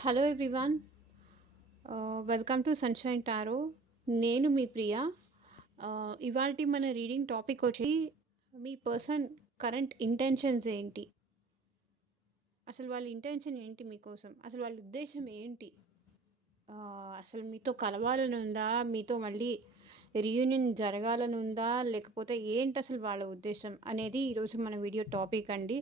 Hello everyone. Welcome to sunshine tarot. నేను మీ ప్రియ. ఇవాల్టి మన రీడింగ్ టాపిక్ వచ్చి మీ పర్సన్ కరెంట్ ఇంటెన్షన్స్ ఏంటి? అసలు వాళ్ళ ఇంటెన్షన్ ఏంటి మీకోసం? అసలు వాళ్ళ ఉద్దేశ్యం ఏంటి? అసలు మీతో కలవాలని ఉందా? మీతో మళ్ళీ రీయూనియన్ జరగాలని ఉందా? లేకపోతే ఏంటసలు వాళ్ళ ఉద్దేశ్యం అనేది ఈరోజు మన వీడియో టాపిక్ అండి.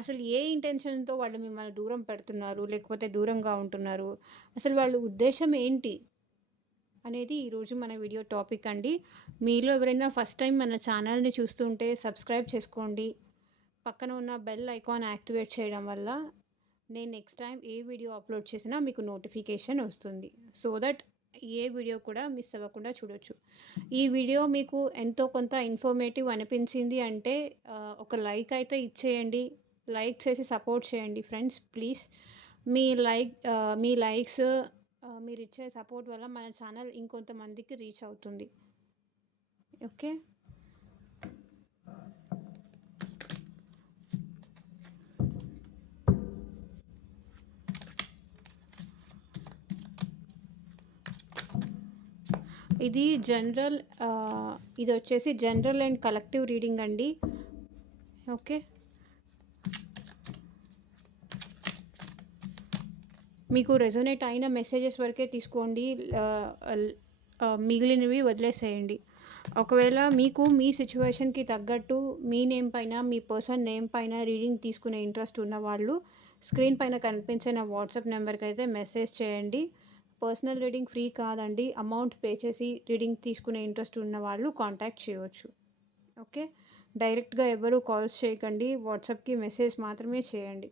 అసలు ఏ ఇంటెన్షన్‌తో వాళ్ళు మిమ్మల్ని దూరం పెడుతున్నారు? లేకపోతే దూరంగా ఉంటున్నారు? అసలు వాళ్ళ ఉద్దేశ్యం ఏంటి? అనేది ఈరోజు మన వీడియో టాపిక్ అండి. మీలో ఎవరైనా ఫస్ట్ టైం మన ఛానల్‌ని చూస్తుంటే సబ్స్క్రైబ్ చేసుకోండి. పక్కన ఉన్న బెల్ ఐకాన్ యాక్టివేట్ చేయడం వల్ల నేను నెక్స్ట్ టైం ఏ వీడియో అప్లోడ్ చేసినా మీకు నోటిఫికేషన్ వస్తుంది. సో దట్ ఏ వీడియో కూడా మిస్ అవ్వకుండా చూడొచ్చు. ఈ వీడియో మీకు ఎంతో కొంత ఇన్ఫర్మేటివ్ అనిపించింది అంటే ఒక లైక్ అయితే ఇచ్చేయండి. లైక్ చేసి సపోర్ట్ చేయండి ఫ్రెండ్స్ ప్లీజ్. మీ లైక్స్ మీరిచ్చే సపోర్ట్ వల్ల మన ఛానల్ ఇంకొంతమందికి రీచ్ అవుతుంది. ఓకే. ఇది జనరల్ ఇది వచ్చేసి జనరల్ అండ్ కలెక్టివ్ రీడింగ్ అండి. ఓకే. మీకు రెజొనేట్ అయిన మెసేజెస్ వరకే తీసుకోండి. మిగిలినవి వదిలేసేయండి. ఒకవేళ మీకు మీ సిచ్యువేషన్‌కి తగ్గట్టు మీ నేమ్ పైన, మీ పర్సన్ నేమ్ పైన రీడింగ్ తీసుకునే ఇంట్రెస్ట్ ఉన్నవాళ్ళు స్క్రీన్ పైన కనిపించే నా వాట్సాప్ నెంబర్‌కైతే మెసేజ్ చేయండి. పర్సనల్ రీడింగ్ ఫ్రీ కాదండి. అమౌంట్ పే చేసి రీడింగ్ తీసుకునే ఇంట్రెస్ట్ ఉన్నవాళ్ళు కాంటాక్ట్ చేయవచ్చు. ఓకే. డైరెక్ట్‌గా ఎవరు కాల్స్ చేయకండి. వాట్సాప్‌కి మెసేజ్ మాత్రమే చేయండి.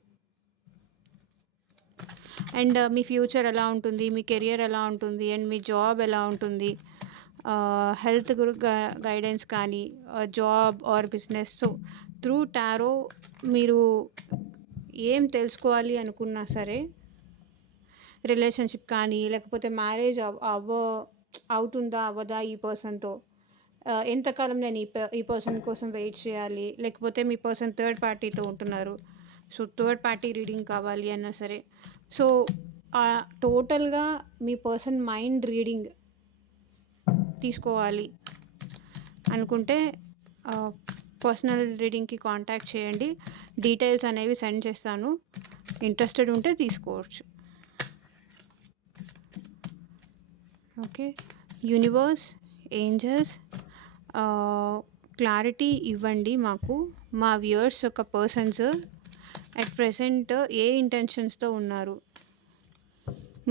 అండ్ మీ ఫ్యూచర్ ఎలా ఉంటుంది? మీ కెరియర్ ఎలా ఉంటుంది? అండ్ మీ జాబ్ ఎలా ఉంటుంది? హెల్త్ గైడెన్స్ కానీ job or business. So through tarot మీరు ఏం తెలుసుకోవాలి అనుకున్నా సరే, రిలేషన్షిప్ కానీ లేకపోతే మ్యారేజ్ అవుతుందా అవ్వదా ఈ పర్సన్‌తో, ఎంతకాలం నేను ఈ పర్సన్ కోసం వెయిట్ చేయాలి, లేకపోతే మీ పర్సన్ థర్డ్ పార్టీతో ఉంటున్నారు, సో థర్డ్ పార్టీ రీడింగ్ కావాలి అన్నా సరే, సో టోటల్గా మీ పర్సన్ మైండ్ రీడింగ్ తీసుకోవాలి అనుకుంటే పర్సనల్ రీడింగ్కి కాంటాక్ట్ చేయండి. డీటెయిల్స్ అనేవి సెండ్ చేస్తాను. ఇంట్రెస్టెడ్ ఉంటే తీసుకోవచ్చు. ఓకే. యూనివర్స్, ఏంజల్స్ క్లారిటీ ఇవ్వండి మాకు. మా వ్యూయర్స్ యొక్క పర్సన్స్ అట్ ప్రెసెంట్ ఏ ఇంటెన్షన్స్తో ఉన్నారు?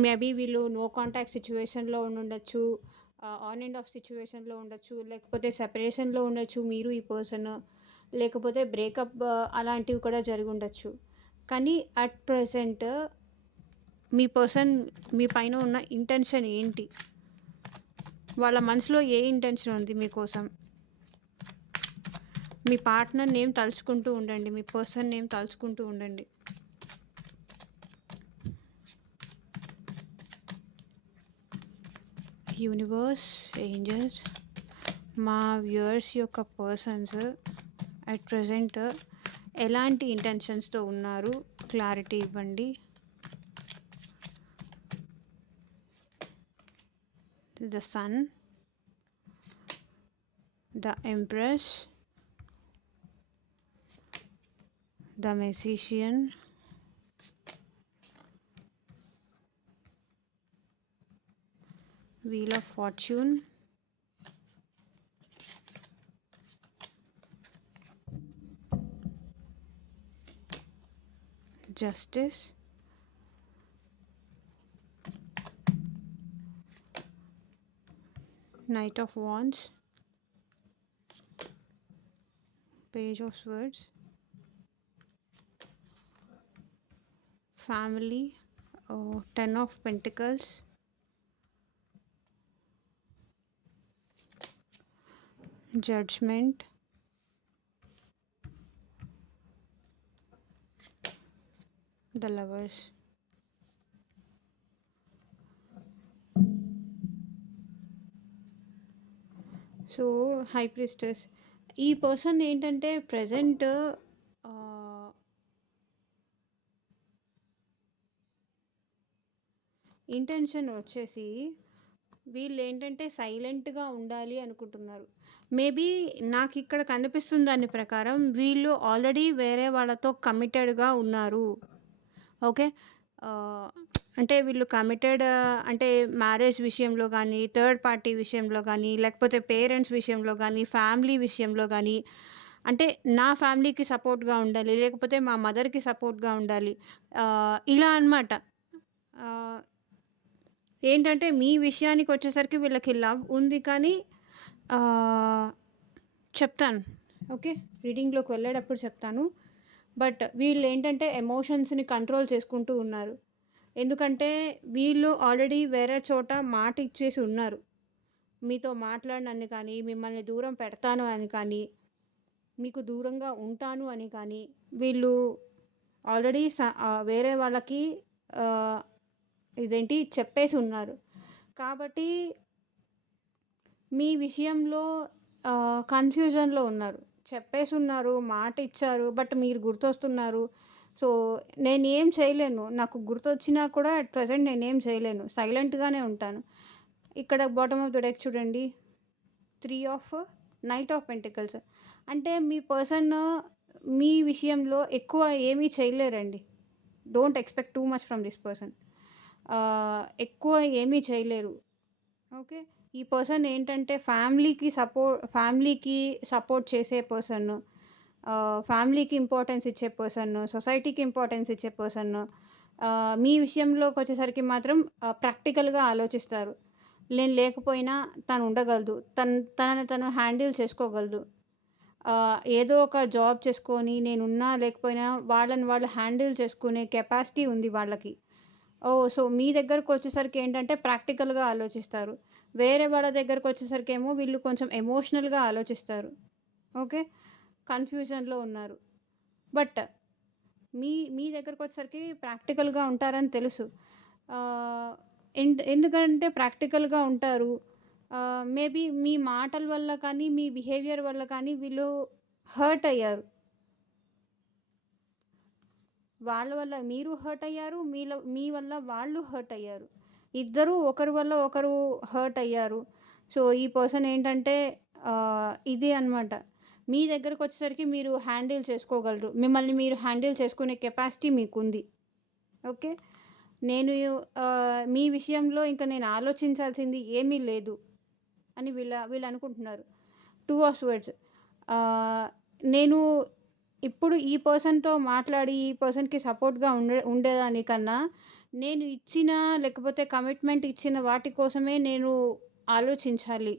మేబీ వీళ్ళు నో కాంటాక్ట్ సిచ్యువేషన్లో ఉండొచ్చు, ఆన్ అండ్ ఆఫ్ సిచ్యువేషన్లో ఉండొచ్చు, లేకపోతే సెపరేషన్లో ఉండొచ్చు మీరు ఈ పర్సన్, లేకపోతే బ్రేకప్ అలాంటివి కూడా జరిగి ఉండొచ్చు. కానీ అట్ ప్రెసెంట్ మీ పర్సన్ మీ పైన ఉన్న ఇంటెన్షన్ ఏంటి? వాళ్ళ మనసులో ఏ ఇంటెన్షన్ ఉంది మీకోసం? మీ పార్ట్నర్ నేమ్ తలుచుకుంటూ ఉండండి. మీ పర్సన్ నేమ్ తలుచుకుంటూ ఉండండి. యూనివర్స్, ఏంజల్స్, మా వ్యూయర్స్ యొక్క పర్సన్స్ అట్ ప్రెజెంట్ ఎలాంటి ఇంటెన్షన్స్తో ఉన్నారు? క్లారిటీ ఇవ్వండి. The sun, the empress, the magician, wheel of fortune, justice, knight of wands, page of swords, family, 10 of pentacles, judgment, the lovers. So high priestess ఈ person ఏంటంటే present intention వచ్చేసి వీళ్ళేంటంటే సైలెంట్‌గా ఉండాలి అనుకుంటున్నారు. మేబీ నాకిక్కడ కనిపిస్తుంది దాని ప్రకారం వీళ్ళు ఆల్రెడీ వేరే వాళ్ళతో కమిటెడ్‌గా ఉన్నారు. ఓకే. ఆహ్, అంటే వీళ్ళు కమిటెడ్ అంటే మ్యారేజ్ విషయంలో గానీ, థర్డ్ పార్టీ విషయంలో గానీ, లేకపోతే పేరెంట్స్ విషయంలో గానీ, ఫ్యామిలీ విషయంలో గానీ, అంటే నా ఫ్యామిలీకి సపోర్ట్‌గా ఉండాలి, లేకపోతే మా మదర్‌కి సపోర్ట్‌గా ఉండాలి. ఇలా అనమాట. ఆహ్, ఏంటంటే మీ విషయానికొచ్చేసరికి వీళ్ళకి లవ్ ఉంది కానీ ఆహ్, చెప్తాను. ఓకే. రీడింగ్‌లోకి వెళ్ళేటప్పుడు చెప్తాను. బట్ వీళ్ళేంటంటే ఎమోషన్స్‌ని కంట్రోల్ చేసుకుంటూ ఉన్నారు. ఎందుకంటే వీళ్ళు ఆల్రెడీ వేరే చోట మాట ఇచ్చేసి ఉన్నారు. మీతో మాట్లాడనని కానీ, మిమ్మల్ని దూరం పెడతాను అని కానీ, మీకు దూరంగా ఉంటాను అని కానీ, వీళ్ళు ఆల్రెడీ వేరే వాళ్ళకి ఆహ్, ఇదేంటి చెప్పేసి ఉన్నారు. కాబట్టి మీ విషయంలో కన్‌ఫ్యూజన్‌లో ఉన్నారు. చెప్పేసున్నారు, మాట ఇచ్చారు. బట్ మీరు గుర్తొస్తున్నారు. సో, నేనేం చేయలేను. నాకు గుర్తొచ్చినా కూడా అట్ ప్రెజెంట్ నేనేం చేయలేను. సైలెంట్‌గానే ఉంటాను. ఇక్కడ బాటమ్ ఆఫ్ ద డెక్ చూడండి. 3 ఆఫ్ నైట్ ఆఫ్ పెంటికల్స్. అంటే మీ పర్సన్ మీ విషయంలో ఎక్కువ ఏమీ చేయలేరండి. Don't expect too much from this person. ఎక్కువ ఏమీ చేయలేరు. ఓకే. ఈ పర్సన్ ఏంటంటే ఫ్యామిలీకి సపోర్ట్ చేసే పర్సన్. ఫ్యామిలీకి ఇంపార్టెన్స్ ఇచ్చే పర్సన్. సొసైటీకి ఇంపార్టెన్స్ ఇచ్చే పర్సన్. మీ విషయంలోకొచ్చేసరికి మాత్రం ప్రాక్టికల్‌గా ఆలోచిస్తారు. నేను లేకపోయినా తను ఉండగలదు. తనని తను హ్యాండిల్ చేసుకోగలదు. ఏదో ఒక జాబ్ చేసుకొని నేనున్నా లేకపోయినా వాళ్ళని వాళ్ళు హ్యాండిల్ చేసుకునే కెపాసిటీ ఉంది వాళ్ళకి. ఓహ్! సో, మీ దగ్గరకొచ్చేసరికి ఏంటంటే ప్రాక్టికల్‌గా ఆలోచిస్తారు. వేరే వాళ్ళ దగ్గరకొచ్చేసరికేమో వీళ్ళు కొంచెం ఎమోషనల్‌గా ఆలోచిస్తారు. ఓకే. కన్‌ఫ్యూజన్‌లో ఉన్నారు. బట్ మీ దగ్గరకొచ్చేసరికి ప్రాక్టికల్‌గా ఉంటారని తెలుసు. ఆహ్, ఎందుకంటే ప్రాక్టికల్‌గా ఉంటారు. మేబీ మీ మాటల వల్ల కానీ, మీ బిహేవియర్ వల్ల కానీ వీళ్ళు హర్ట్ అయ్యారు. వాళ్ళ వల్ల మీరు హర్ట్ అయ్యారు. మీ వల్ల వాళ్ళు హర్ట్ అయ్యారు. ఇద్దరూ ఒకరి వల్ల ఒకరు హర్ట్ అయ్యారు. సో, ఈ పర్సన్ ఏంటంటే ఇది అనమాట. మీ దగ్గరకొచ్చేసరికి మీరు హ్యాండిల్ చేసుకోగలరు. మిమ్మల్ని మీరు హ్యాండిల్ చేసుకునే కెపాసిటీ మీకుంది. ఓకే. నేను మీ విషయంలో ఇంక నేను ఆలోచించాల్సింది ఏమీ లేదు అని వీళ్ళనుకుంటున్నారు. 2 ఆఫ్ స్వర్డ్స్. ఆహ్, నేను ఇప్పుడు ఈ పర్సన్‌తో మాట్లాడి, ఈ పర్సన్‌కి సపోర్ట్‌గా ఉండేదానికన్నా, నేను ఇచ్చిన లేకపోతే కమిట్మెంట్ ఇచ్చిన వాటి కోసమే నేను ఆలోచించాలి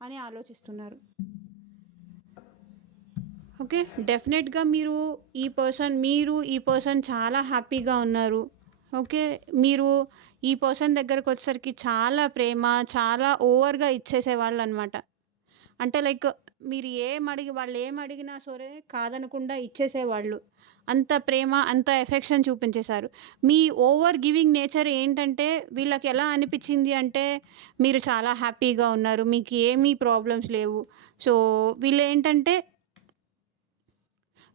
అని ఆలోచిస్తున్నారు. ఓకే. డెఫినెట్‌గా ఈ పర్సన్ చాలా హ్యాపీగా ఉన్నారు. ఓకే. మీరు ఈ పర్సన్ దగ్గరకొచ్చేసరికి చాలా ప్రేమ, చాలా ఓవర్‌గా ఇచ్చేసేవాళ్ళనమాట. అంటే లైక్ మీరు వాళ్ళేమడిగినా సరే కాదనకుండా ఇచ్చేసేవాళ్ళు. అంత ప్రేమ, అంత ఎఫెక్షన్ చూపించేశారు. మీ ఓవర్ గివింగ్ నేచర్ ఏంటంటే వీళ్ళకెలా అనిపిచ్చింది అంటే మీరు చాలా హ్యాపీగా ఉన్నారు. మీకు ఏమీ ప్రాబ్లమ్స్ లేవు. సో, వీళ్ళేంటంటే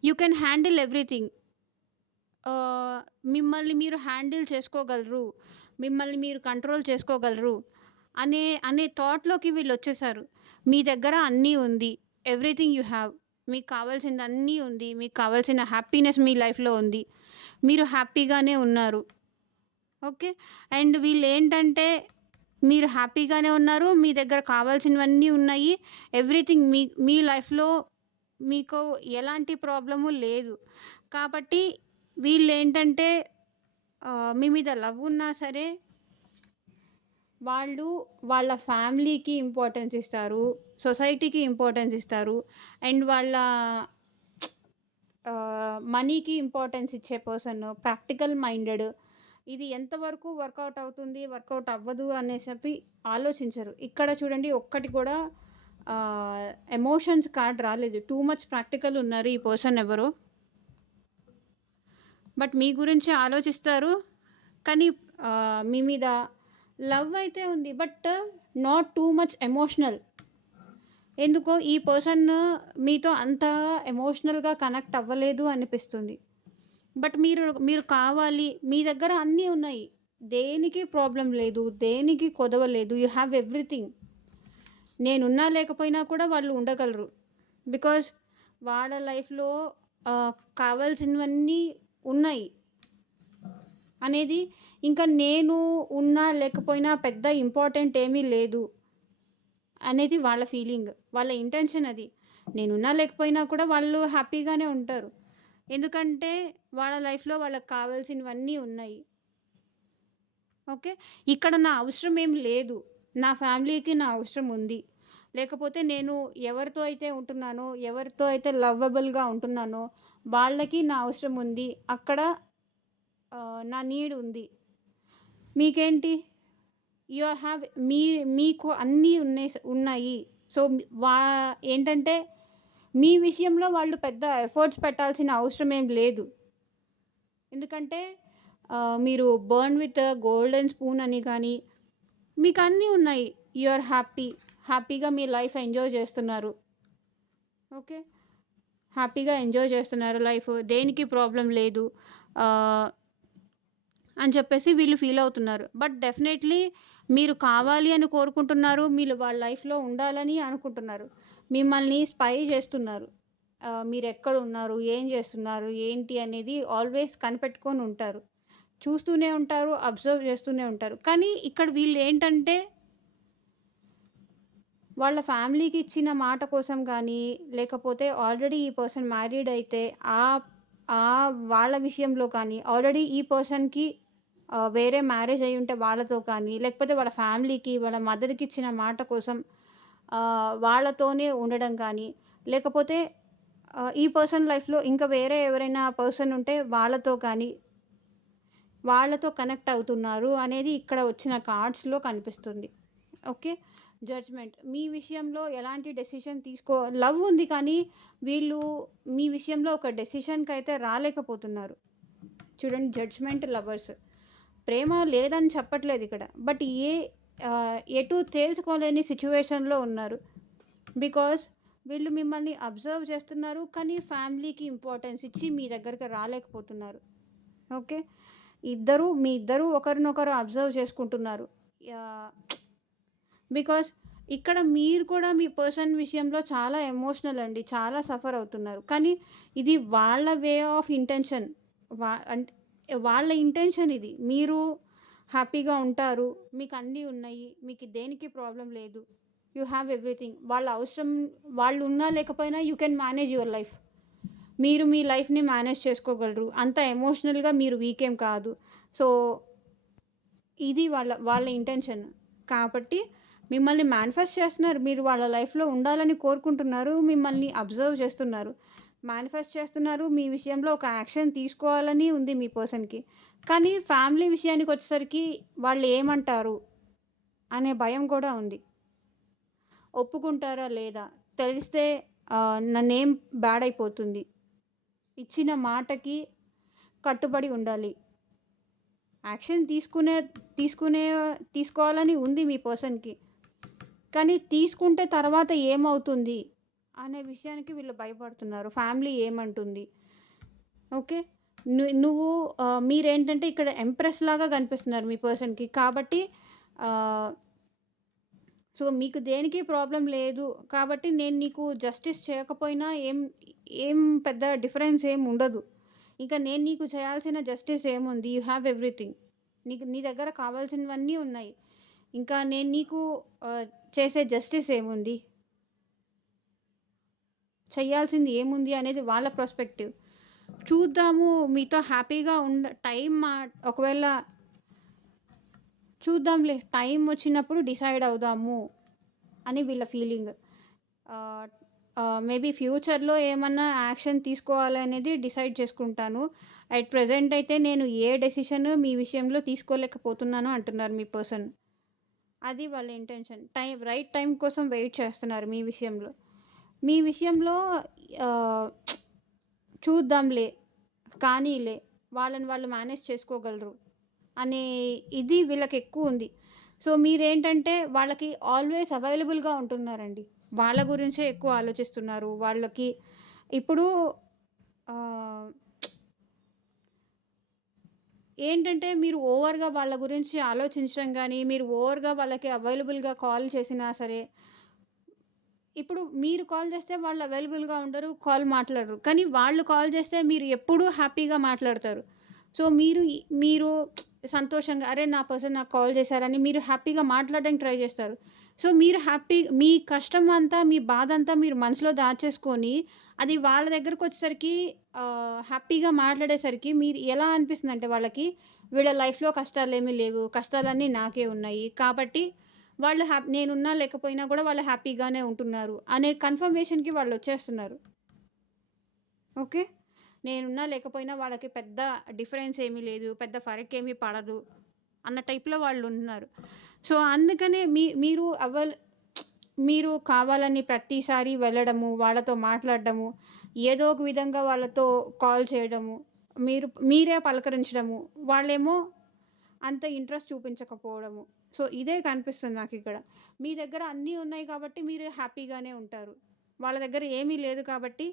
యూ కెన్ హ్యాండిల్ ఎవ్రీథింగ్. ఆహ్, మిమ్మల్ని మీరు హ్యాండిల్ చేసుకోగలరు. మిమ్మల్ని మీరు కంట్రోల్ చేసుకోగలరు. అనే థాట్‌లోకి వీళ్ళొచ్చేసారు. మీ దగ్గర అన్నీ ఉంది. Everything you have. మీకు కావాల్సింది అన్నీ ఉంది. మీకు కావాల్సిన హ్యాపీనెస్ మీ లైఫ్‌లో ఉంది. మీరు హ్యాపీగానే ఉన్నారు. ఓకే. అండ్ వీళ్ళేంటంటే మీరు హ్యాపీగానే ఉన్నారు. మీ దగ్గర కావాల్సినవన్నీ ఉన్నాయి. ఎవ్రీథింగ్ మీ లైఫ్‌లో మీకు ఎలాంటి ప్రాబ్లము లేదు. కాబట్టి వీళ్ళేంటంటే మీ మీద లవ్ ఉన్నా సరే, వాళ్ళు వాళ్ళ ఫ్యామిలీకి ఇంపార్టెన్స్ ఇస్తారు. సొసైటీకి ఇంపార్టెన్స్ ఇస్తారు. అండ్ వాళ్ళ మనీకి ఇంపార్టెన్స్ ఇచ్చే పర్సన్. Practical minded. ఇది ఎంతవరకు వర్కౌట్ అవుతుంది, వర్కౌట్ అవ్వదు అనేసి ఆలోచించరు. ఇక్కడ చూడండి ఒక్కటి కూడా ఆహ్, ఎమోషన్స్ కార్డ్ రాలేదు. టూ మచ్ ప్రాక్టికల్ ఉన్నారు ఈ పర్సన్ ఎవరో. బట్ మీ గురించి ఆలోచిస్తారు. కానీ మీ మీద లవ్ అయితే ఉంది. But not too much emotional. ఎందుకో ఈ పర్సన్ మీతో అంత ఎమోషనల్‌గా కనెక్ట్ అవ్వలేదు అనిపిస్తుంది. బట్ మీరు మీరు కావాలి, మీ దగ్గర అన్నీ ఉన్నాయి. దేనికి ప్రాబ్లమ్ లేదు. దేనికి కొదవ లేదు. You have everything. నేనున్నా లేకపోయినా కూడా వాళ్ళు ఉండగలరు. బికాజ్ వాళ్ళ లైఫ్‌లో కావాల్సినవన్నీ ఉన్నాయి అనేది ఇంకా నేను ఉన్నా లేకపోయినా పెద్ద ఇంపార్టెంట్ ఏమీ లేదు అనేది వాళ్ళ ఫీలింగ్. వాళ్ళ ఇంటెన్షన్ అది. నేనున్నా లేకపోయినా కూడా వాళ్ళు హ్యాపీగానే ఉంటారు. ఎందుకంటే వాళ్ళ లైఫ్‌లో వాళ్ళకి కావాల్సినవన్నీ ఉన్నాయి. ఓకే. ఇక్కడ నా అవసరం ఏమి లేదు. నా ఫ్యామిలీకి నా అవసరం ఉంది. లేకపోతే నేను ఎవరితో అయితే ఉంటున్నానో, ఎవరితో అయితే లవబుల్‌గా ఉంటున్నానో వాళ్ళకి నా అవసరం ఉంది. అక్కడ నా నీడ్ ఉంది. మీకేంటి? యూ హ్యావ్ మీ మీకు అన్నీ ఉన్నాయి. సో, ఏంటంటే మీ విషయంలో వాళ్ళు పెద్ద ఎఫర్ట్స్ పెట్టాల్సిన అవసరం ఏం లేదు. ఎందుకంటే మీరు బర్న్ విత్ గోల్డెన్ స్పూన్ అని కానీ, మీకన్నీ ఉన్నాయి. You are happy. హ్యాపీగా మీ లైఫ్ ఎంజాయ్ చేస్తున్నారు. ఓకే. హ్యాపీగా ఎంజాయ్ చేస్తున్నారు లైఫ్. దేనికి ప్రాబ్లమ్ లేదు. ఆహ్, అని చెప్పేసి వీళ్ళు ఫీల్ అవుతున్నారు. బట్ డెఫినైట్‌లీ మీరు కావాలి అని కోరుకుంటున్నారు. మీరు వాళ్ళ లైఫ్‌లో ఉండాలని అనుకుంటున్నారు. మిమ్మల్ని స్పై చేస్తున్నారు. మీరెక్కడున్నారు? ఏం చేస్తున్నారు? ఏంటి అనేది ఆల్వేస్ కనిపెట్టుకొని ఉంటారు. చూస్తూనే ఉంటారు. అబ్జర్వ్ చేస్తూనే ఉంటారు. కానీ ఇక్కడ వీళ్ళేంటంటే వాళ్ళ ఫ్యామిలీకి ఇచ్చిన మాట కోసం గానీ, లేకపోతే ఆల్రెడీ ఈ పర్సన్ మ్యారీడ్ అయితే ఆహ్, వాళ్ళ విషయంలో కానీ, ఆల్రెడీ ఈ పర్సన్‌కి వేరే మ్యారేజ్ అయ్యుంటే వాళ్ళతో కానీ, లేకపోతే వాళ్ళ ఫ్యామిలీకి, వాళ్ళ మదర్‌కి ఇచ్చిన మాట కోసం వాళ్ళతోనే ఉండడం కానీ, లేకపోతే ఈ పర్సన్ లైఫ్‌లో ఇంకా వేరే ఎవరైనా పర్సన్ ఉంటే వాళ్ళతో కానీ, వాళ్ళతో కనెక్ట్ అవుతున్నారు అనేది ఇక్కడ వచ్చిన కార్డ్స్‌లో కనిపిస్తుంది. ఓకే. జడ్జ్‌మెంట్. మీ విషయంలో ఎలాంటి డెసిషన్ లవ్ ఉంది కానీ, వీళ్ళు మీ విషయంలో ఒక డెసిషన్‌కైతే రాలేకపోతున్నారు. చూడండి జడ్జ్‌మెంట్, లవర్స్. ప్రేమ లేదని చెప్పట్లేదిక్కడ. బట్ ఎటు తేల్చుకోలేని సిట్యుయేషన్‌లో ఉన్నారు. బికాజ్ వీళ్ళు మిమ్మల్ని అబ్జర్వ్ చేస్తున్నారు. కానీ ఫ్యామిలీకి ఇంపార్టెన్స్ ఇచ్చి మీ దగ్గరికి రాలేకపోతున్నారు. ఓకే. మీ ఇద్దరూ ఒకరినొకరు అబ్జర్వ్ చేసుకుంటున్నారు. యాహ్! బికాజ్ ఇక్కడ మీరు కూడా మీ పర్సన్ విషయంలో చాలా ఎమోషనల్ అండి. చాలా సఫర్ అవుతున్నారు. కానీ ఇది వాళ్ళ వే ఆఫ్ ఇంటెన్షన్. అంటే వాళ్ళ ఇంటెన్షన్ ఇది. మీరు హ్యాపీగా ఉంటారు. మీకు అన్నీ ఉన్నాయి. మీకు దేనికి ప్రాబ్లమ్ లేదు. You have everything. వాళ్ళు ఉన్నా లేకపోయినా you can manage your life. మీరు మీ లైఫ్‌ని మేనేజ్ చేసుకోగలరు. అంత ఎమోషనల్‌గా మీరు వీక్ ఏం కాదు. సో, ఇది వాళ్ళ ఇంటెన్షన్. కాబట్టి మిమ్మల్ని మేనిఫెస్ట్ చేస్తున్నారు. మీరు వాళ్ళ లైఫ్‌లో ఉండాలని కోరుకుంటున్నారు. మిమ్మల్ని అబ్జర్వ్ చేస్తున్నారు. మేనిఫెస్ట్ చేస్తున్నారు. మీ విషయంలో ఒక యాక్షన్ తీసుకోవాలని ఉంది మీ పర్సన్‌కి. కానీ ఫ్యామిలీ విషయానికొచ్చేసరికి వాళ్ళు ఏమంటారు అనే భయం కూడా ఉంది. ఒప్పుకుంటారా లేదా? తెలిస్తే నా నేమ్ బ్యాడ్ అయిపోతుంది. ఇచ్చిన మాటకి కట్టుబడి ఉండాలి. యాక్షన్ తీసుకునే తీసుకోవాలని ఉంది మీ పర్సన్‌కి. కానీ తీసుకుంటే తర్వాత ఏమవుతుంది అనే విషయానికి వీళ్ళు భయపడుతున్నారు. ఫ్యామిలీ ఏమంటుంది? ఓకే. నువ్వు మీరేంటంటే ఇక్కడ ఎంప్రెస్ లాగా కనిపిస్తున్నారు మీ పర్సన్‌కి. కాబట్టి ఆహ్, సో, మీకు దేనికి ప్రాబ్లమ్ లేదు. కాబట్టి నేను నీకు జస్టిస్ చేయకపోయినా ఏం పెద్ద డిఫరెన్స్ ఏం ఉండదు. ఇంకా నేను నీకు చేయాల్సిన జస్టిస్ ఏముంది? You have everything. నీ దగ్గర కావాల్సినవన్నీ ఉన్నాయి. ఇంకా నేను నీకు ఆహ్, చేసే జస్టిస్ ఏముంది? చేయాల్సింది ఏముంది అనేది వాళ్ళ పర్స్పెక్టివ్. చూద్దాము మీతో హ్యాపీగా ఒకవేళ చూద్దాంలే టైం వచ్చినప్పుడు డిసైడ్ అవుదాము అని వీళ్ళ ఫీలింగ్. ఆహ్, మేబీ ఫ్యూచర్‌లో ఏమన్నా యాక్షన్ తీసుకోవాలనేది డిసైడ్ చేసుకుంటాను. అట్ ప్రెజెంట్ అయితే నేను ఏ డెసిషన్ మీ విషయంలో తీసుకోలేకపోతున్నాను అంటున్నారు మీ పర్సన్. అది వాళ్ళ ఇంటెన్షన్. రైట్ టైం కోసం వెయిట్ చేస్తున్నారు మీ విషయంలో. మీ విషయంలో ఆహ్, చూద్దాంలే, కానీలే, వాళ్ళని వాళ్ళు మేనేజ్ చేసుకోగలరు అనే ఇది వీళ్ళకెక్కువుంది. సో, మీరేంటంటే వాళ్ళకి ఆల్వేస్ అవైలబుల్‌గా ఉంటున్నారండి. వాళ్ళ గురించే ఎక్కువ ఆలోచిస్తున్నారు. వాళ్ళకి ఇప్పుడు ఆహ్, ఏంటంటే మీరు ఓవర్‌గా వాళ్ళ గురించి ఆలోచించడం గానీ, మీరు ఓవర్‌గా వాళ్ళకి అవైలబుల్‌గా కాల్ చేసినా సరే, ఇప్పుడు మీరు కాల్ చేస్తే వాళ్ళు అవైలబుల్‌గా ఉండరు, కాల్ మాట్లాడరు. కానీ వాళ్ళు కాల్ చేస్తే మీరు ఎప్పుడూ హ్యాపీగా మాట్లాడతారు. సో, మీరు సంతోషంగా అరే! నా పర్సన్ నాకు కాల్ చేశారని మీరు హ్యాపీగా మాట్లాడడానికి ట్రై చేస్తారు. సో, మీరు మీ కష్టం అంతా, మీ బాధంతా మీరు మనసులో దాచేసుకొని, అది వాళ్ళ దగ్గరకొచ్చేసరికి హ్యాపీగా మాట్లాడేసరికి మీరు ఎలా అనిపిస్తుందంటే వాళ్ళకి, వీళ్ళ లైఫ్‌లో కష్టాలేమీ లేవు. కష్టాలన్నీ నాకే ఉన్నాయి. కాబట్టి వాళ్ళు నేనున్నా లేకపోయినా గూడా వాళ్ళు హ్యాపీగానే ఉంటున్నారు అనే కన్ఫర్మేషన్‌కి వాళ్ళొచ్చేస్తున్నారు. ఓకే. నేనున్నా లేకపోయినా వాళ్ళకి పెద్ద డిఫరెన్స్ ఏమీ లేదు. పెద్ద ఫరకేమీ పడదు అన్న టైప్‌లో వాళ్ళుంటున్నారు. సో, అందుకనే మీరు కావాలని ప్రతిసారి వెళ్ళడము, వాళ్ళతో మాట్లాడడము, ఏదో ఒక విధంగా వాళ్ళతో కాల్ చేయడము, మీరే పలకరించడము, వాళ్ళేమో అంత ఇంట్రెస్ట్ చూపించకపోవడము. సో, ఇదే కనిపిస్తుంది నాకిక్కడ. మీ దగ్గర అన్నీ ఉన్నాయి కాబట్టి మీరు హ్యాపీగానే ఉంటారు. వాళ్ళ దగ్గర ఏమీ లేదు కాబట్టి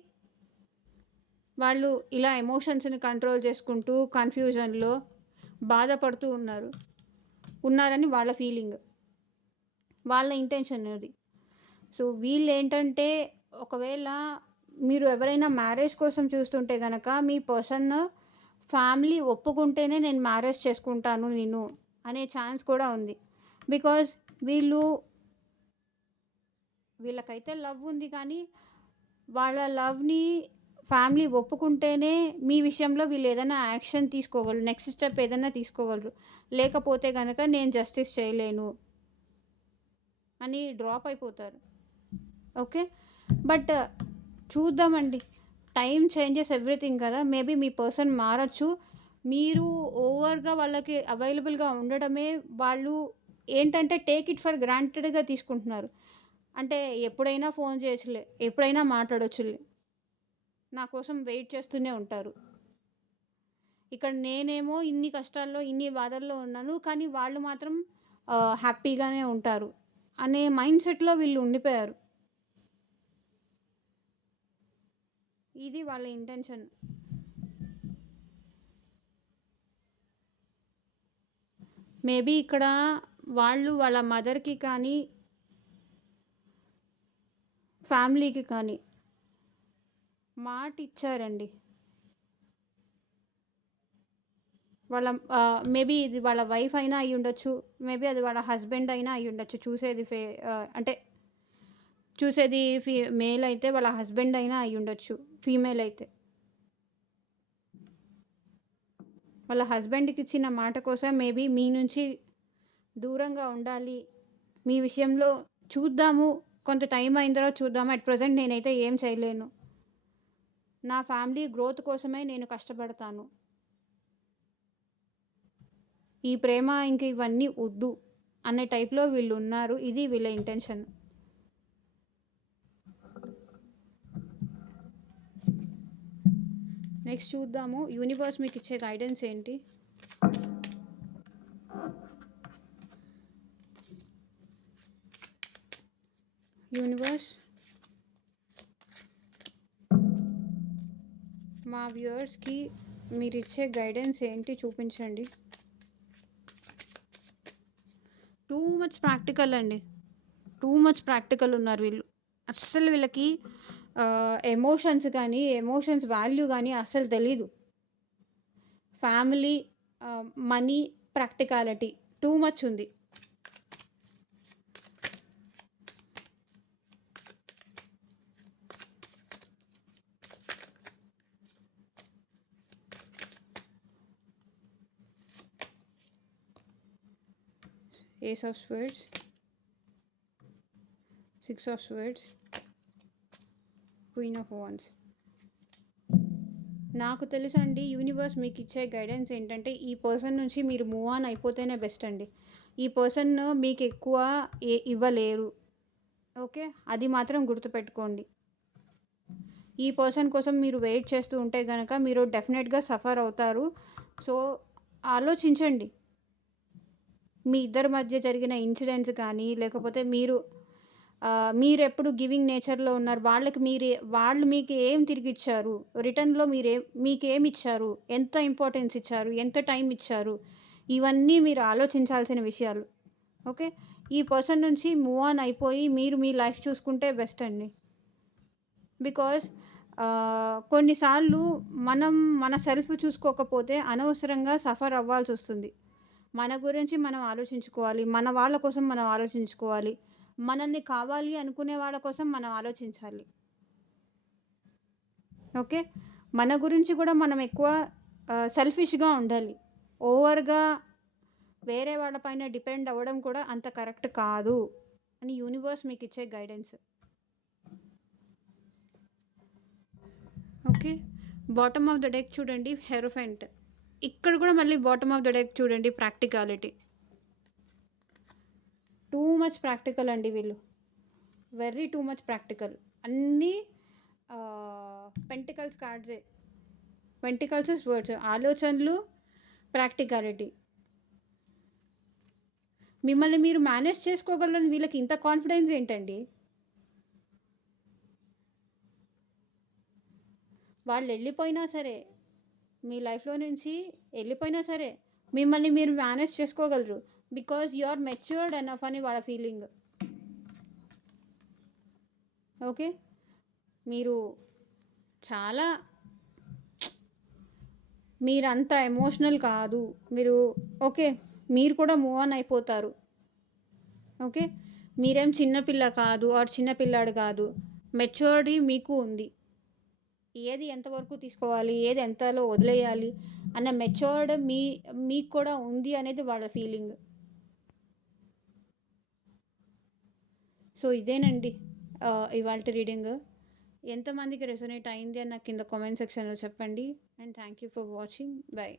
వాళ్ళు ఇలా ఎమోషన్స్‌ని కంట్రోల్ చేసుకుంటూ కన్‌ఫ్యూజన్‌లో బాధపడుతూ ఉన్నారని వాళ్ళ ఫీలింగ్. వాళ్ళ ఇంటెన్షన్ అది. సో, వీళ్ళేంటంటే ఒకవేళ మీరు ఎవరైనా మ్యారేజ్ కోసం చూస్తుంటే గనక మీ పర్సన్ ఫ్యామిలీ ఒప్పుకుంటేనే నేను మ్యారేజ్ చేసుకుంటాను నిన్ను అనే ఛాన్స్ కూడా ఉంది. బికాజ్ వీళ్ళు వీళ్ళకైతే లవ్ ఉంది కానీ వాళ్ళ లవ్‌ని ఫ్యామిలీ ఒప్పుకుంటేనే మీ విషయంలో వీళ్ళేదైనా యాక్షన్ తీసుకోగలరు. నెక్స్ట్ స్టెప్ ఏదన్నా తీసుకోగలరు. లేకపోతే గనక నేను జస్టిస్ చేయలేను అని డ్రాప్ అయిపోతారు. ఓకే. బట్ చూద్దామండి. టైమ్ చేంజెస్ ఎవ్రీథింగ్ కదా! మేబీ మీ పర్సన్ మారొచ్చు. మీరు ఓవర్‌గా వాళ్ళకి అవైలబుల్‌గా ఉండడమే వాళ్ళు ఏంటంటే టేక్ ఇట్ ఫర్ గ్రాంటెడ్‌గా తీసుకుంటున్నారు. అంటే ఎప్పుడైనా ఫోన్ చేయొచ్చులే, ఎప్పుడైనా మాట్లాడొచ్చులే, నా కోసం వెయిట్ చేస్తూనే ఉంటారు. ఇక్కడ నేనేమో ఇన్ని కష్టాల్లో, ఇన్ని బాధల్లో ఉన్నాను. కానీ వాళ్ళు మాత్రం హ్యాపీగానే ఉంటారు అనే మైండ్ సెట్‌లో వీళ్ళు ఉండిపోయారు. ఇది వాళ్ళ ఇంటెన్షన్. మేబీ ఇక్కడ వాళ్ళు వాళ్ళ మదర్‌కి కానీ, ఫ్యామిలీకి కానీ మాటిచ్చారండి. మేబీ ఇది వాళ్ళ వైఫ్ అయినా అయ్యుండొచ్చు. మేబీ అది వాళ్ళ హస్బెండ్ అయినా అయ్యుండొచ్చు. అంటే చూసేది మేల్ అయితే వాళ్ళ హస్బెండ్ అయినా అయ్యుండొచ్చు. ఫీమేల్ అయితే. వాళ్ళ హస్బెండ్‌కిచ్చిన మాట కోసం మేబీ మీ నుంచి దూరంగా ఉండాలి. మీ విషయంలో చూద్దాము. కొంత టైం అయిన తర్వాత చూద్దాము. అట్ ప్రెజెంట్ నేనైతే ఏం చేయలేను. నా ఫ్యామిలీ గ్రోత్ కోసమే నేను కష్టపడతాను. ఈ ప్రేమ ఇంక ఇవన్నీ వద్దు అనే టైప్‌లో వీళ్ళున్నారు. ఇది వీళ్ళ ఇంటెన్షన్. నెక్స్ట్ చూద్దాము. యూనివర్స్ మీకిచ్చే గైడెన్స్ ఏంటి? యూనివర్స్ మా వ్యూవర్స్‌కి మీరిచ్చే గైడెన్స్ ఏంటి చూపించండి. టూ మచ్ ప్రాక్టికల్ అండి. టూ మచ్ ప్రాక్టికల్ ఉన్నారు వీళ్ళు. అస్సలు వీళ్ళకి ఎమోషన్స్ గానీ, ఎమోషన్స్ వాల్యూ గానీ అస్సలు తెలీదు. Family, money, practicality too much ఉంది. Ace of swords, 6 of swords, queen of wands. నాకు తెలుసండి యూనివర్స్ మీకిచ్చే గైడెన్స్ ఏంటంటే, ఈ పర్సన్ నుంచి మీరు మూవ్ ఆన్ అయిపోతేనే బెస్ట్ అండి. ఈ పర్సన్ మీకెక్కువ ఇవ్వలేరు. ఓకే. అది మాత్రం గుర్తుపెట్టుకోండి. ఈ పర్సన్ కోసం మీరు వెయిట్ చేస్తూ ఉంటే గనక మీరు డెఫినెట్‌గా సఫర్ అవుతారు. సో, ఆలోచించండి. మీ ఇద్దరి మధ్య జరిగిన ఇన్సిడెంట్స్ కానీ, లేకపోతే మీరు మీరెప్పుడు గివింగ్ నేచర్‌లో ఉన్నారు. వాళ్ళు మీకు ఏం తిరిగిచ్చారు? రిటర్న్‌లో మీకేమిచ్చారు? ఎంత ఇంపార్టెన్స్ ఇచ్చారు? ఎంత టైం ఇచ్చారు? ఇవన్నీ మీరు ఆలోచించాల్సిన విషయాలు. ఓకే. ఈ పర్సన్ నుంచి మూవ్ ఆన్ అయిపోయి మీరు మీ లైఫ్ చూసుకుంటే బెస్ట్ అండి. బికాజ్ కొన్నిసార్లు మనం మన సెల్ఫ్ చూసుకోకపోతే అనవసరంగా సఫర్ అవ్వాల్సొస్తుంది. మన గురించి మనం ఆలోచించుకోవాలి. మన వాళ్ళ కోసం మనం ఆలోచించుకోవాలి. మనల్ని కావాలి అనుకునే వాళ్ళ కోసం మనం ఆలోచించాలి. ఓకే. మన గురించి కూడా మనం ఎక్కువ సెల్ఫిష్‌గా ఉండాలి. ఓవర్‌గా వేరే వాళ్ళ పైన డిపెండ్ అవ్వడం కూడా అంత కరెక్ట్ కాదు అని యూనివర్స్ మీకిచ్చే guidance. Okay. Bottom of the deck చూడండి హెరోఫెంట్. ఇక్కడ కూడా మళ్ళీ బాటమ్ ఆఫ్ ద డెక్ చూడండి ప్రాక్టికాలిటీ. టూ మచ్ ప్రాక్టికల్ అండి వీళ్ళు. Very too much practical. అన్నీ పెంటికల్స్ కార్డ్సే. Pentacles swords. ఆలోచనలు, ప్రాక్టికాలిటీ. మిమ్మల్ని మీరు మేనేజ్ చేసుకోగలరని వీళ్ళకి ఇంత కాన్ఫిడెన్స్ ఏంటండి? వాళ్ళెళ్ళిపోయినా సరే, మీ లైఫ్‌లో నుంచి ఎళ్ళిపోయినా సరే, మిమ్మల్ని మీరు మేనేజ్ చేసుకోగలరు. Because you are matured enough అని వాళ్ళ ఫీలింగ్. ఓకే. మీరు చాలా మీరంత ఎమోషనల్ కాదు. మీరు ఓకే. మీరు కూడా మూవ్ ఆన్ అయిపోతారు. ఓకే. మీరేం చిన్న పిల్ల కాదు ఆర్ చిన్న పిల్లాడు కాదు. మెచ్యూరిటీ మీకు ఉంది. ఏది ఎంతవరకు తీసుకోవాలి, ఏది ఎంతలో వదిలేయాలి అన్న మెచ్యూర్డ్ మీకు కూడా ఉంది అనేది వాళ్ళ ఫీలింగ్. సో, ఇదేనండి ఇవాల్టి రీడింగ్. ఎంతమందికి రెసొనేట్ అయింది అని నాకు కింద కామెంట్ సెక్షన్‌లో చెప్పండి. And thank you for watching. By.